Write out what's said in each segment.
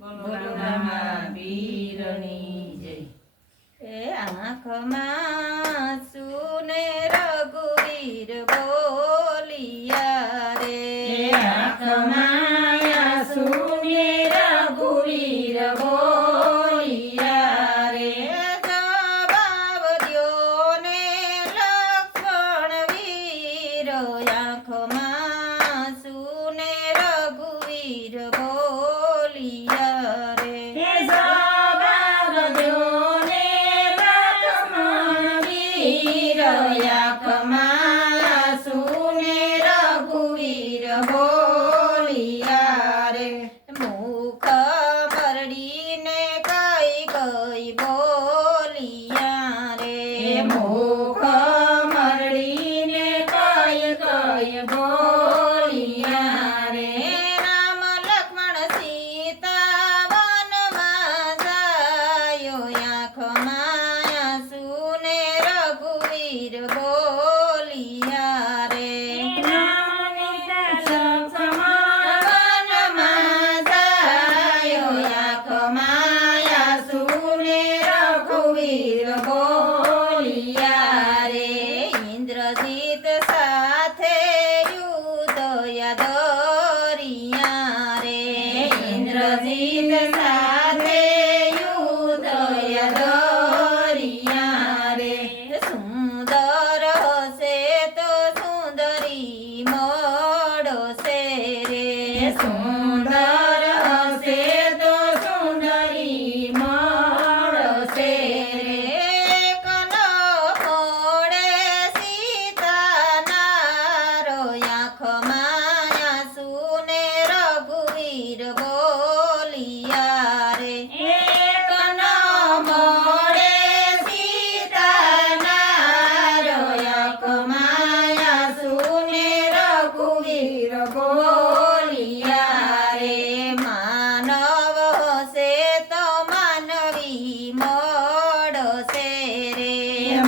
બોલો રામા પીરની જય. એ આંખમાં સુને રઘુવીર બોલિયા રે, આંખમાં આંસુને રઘુવીર બોલિયા રે. જવાબ દ્યો ને લક્ષ્મણ વીર, આંખમાં સુને રઘુવીર બોલિયા રે. હે જવાબ દ્યો ને લક્ષ્મણ વીર, આંખમાં આંસુને રઘુવીર બોલિયા રે. મુખ મરડીને કઈ કઈ બોલિયા રે, મુખ મરડીને કઈ કઈ બોલિયા રે. રામ લક્ષ્મણ સીતા વનમાં જાયો, આંખમાં આંસુને રઘુવીર બોલિયા રે. વનમાં જાયો, આંખમાં આંસુને રઘુવીર બોલિયા રે. ઇન્દ્રજીત સાથે યુદ્ધ યાદરિયા રે, ઇન્દ્રજીત સાથે યુદ્ધ યાદરિયા રે. સુંદર હશે તો સુંદરી મળશે રે, સુંદર હશે તો સુંદરી મળશે રે. કનો મોડે સીતાનારો, આંખમાં આંસુને રઘુવીર બોલિયા રે. એકનો મોડે સીતાનારો, આંખમાં આંસુને રઘુવીર બોલિયા રે. માનવ હશે તો માનવી મળશે રે,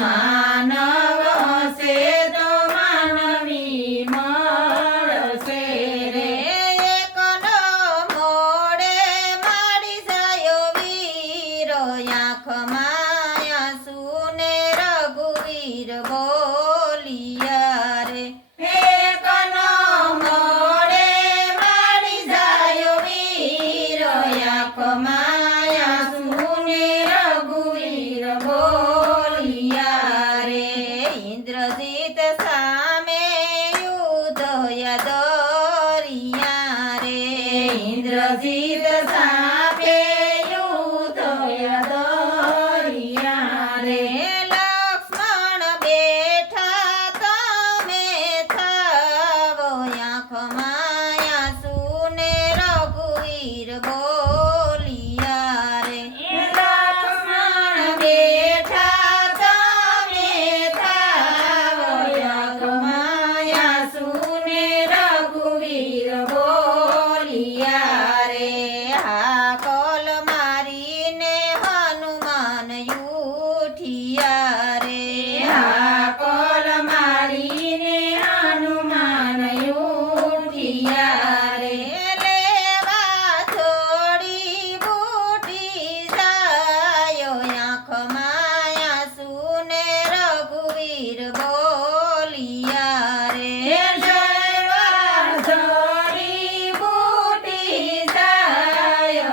માનવ હશે તો માનવી મળશે રે. એકનો મોડે માડી જાયો વીર, આંખમાં આંસુને રઘુવીર બોલિયા રે. એકનો મોડે માડી જાયો વીર, આંખમાં આંસુને રઘુવીર બોલિયા રે. ઇન્દ્રજીત સામે યુદ્ધ યાદરિયા રે, ઇન્દ્રજીત સાપે યુદ્ધ યાદરિયા રે. લક્ષ્મણ બેઠા તમે થાવો, આંખમાં આંસુને રઘુવીર બોલિયા રે. લક્ષ્મણ બેઠા તમે થાવો, આંખમાં આંસુને રઘુવીર બોલિયા રે. હાકલ મારીને હનુમાન ઉઠિયા રે, હાકલ મારીને હનુમાન ઉઠિયા રે. લેવા થોડી બૂટી જાયો, આંખમાં આંસુને રઘુવીર બોલિયા રે. જયવા જોડી બૂટી જાય,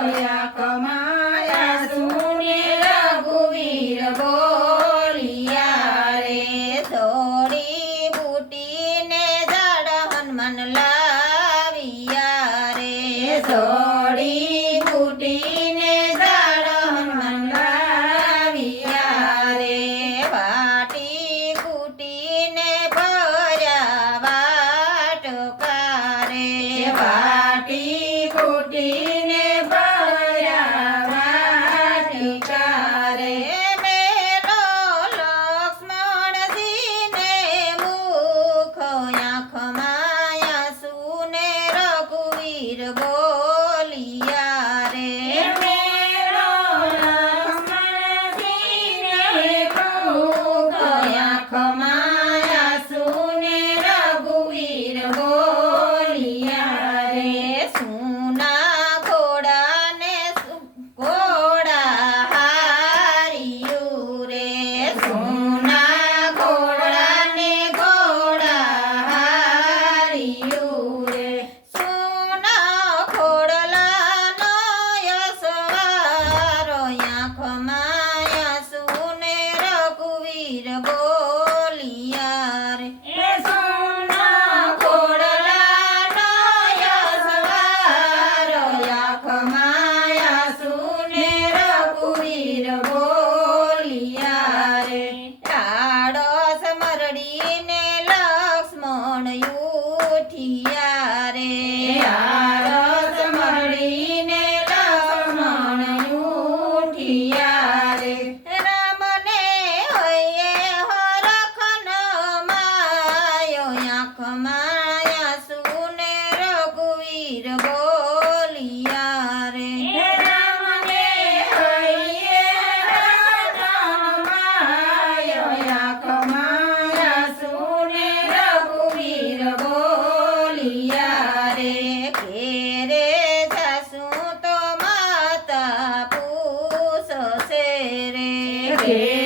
હે